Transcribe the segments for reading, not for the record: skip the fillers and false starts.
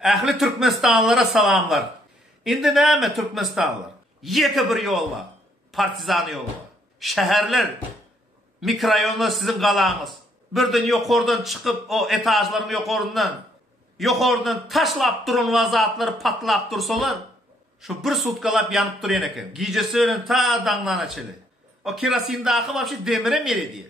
Ähli Türkmenistanlılara salamlar. Indi näme Türkmenistanlılar? Yeke bir yol var. Partizan yolu var. Şehirler, mikrorayonlar sizin qalağınız. Birden yokordan çıkıp o etajların yokordan taşlap durun vazatları patlap dursalar, şu bir sutkalap yanıp duruyen eken. Giycesi öyle ta dağlan açılı. O kerosindaki vapşı demire meri diye.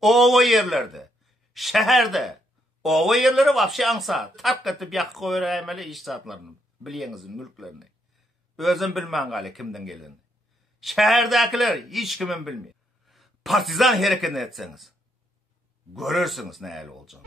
O yerlerde, şehirde, o yerlere vapşı ansa, tak etip yakı öğrenmeli iş saatlarını, bilyenizin mülklerini. Özün bilmem gali kimden geleni. Şehirdekiler hiç kimin bilmiyor. Partizan hareket etseniz, görürsünüz ne el olacağını.